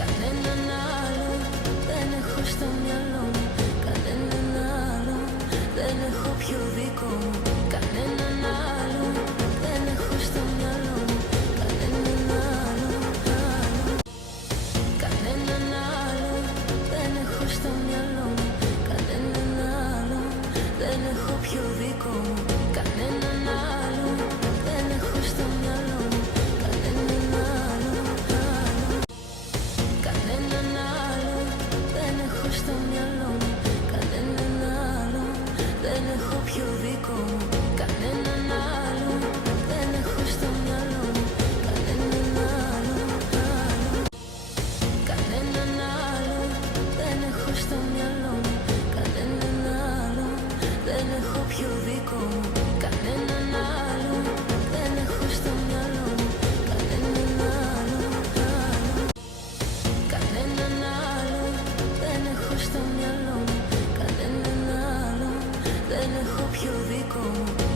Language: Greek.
κανέναν άλλο δεν έχω στο μυαλό μου. Κανέναν άλλο δεν έχω πιο δικό μου. Κανέναν άλλο δεν έχω στο μυαλό μου. Κανέναν άλλο, άλλο. Κανέναν άλλο δεν έχω στο μυαλό μου. Κανέναν άλλο δεν έχω πιο δικό μου. Κανέναν άλλο δεν έχω στο μυαλό μου. Κανέναν άλλο, άλλο. Κανέναν άλλο δεν έχω στο μυαλό μου. Κανέναν άλλο δεν έχω πιο δικό μου. Κανέναν άλλο δεν έχω στο μυαλό μου. Κανέναν άλλο, άλλο. Κανέναν άλλο δεν έχω στο μυαλό μου. Κανέναν άλλο δεν έχω πιο δικό μου. Κανέναν άλλο δεν έχω στο μυαλό μου. Κανέναν άλλο, άλλο. Κανέναν άλλο δεν έχω στο μυαλό μου. Κανέναν άλλο δεν έχω πιο δικό μου.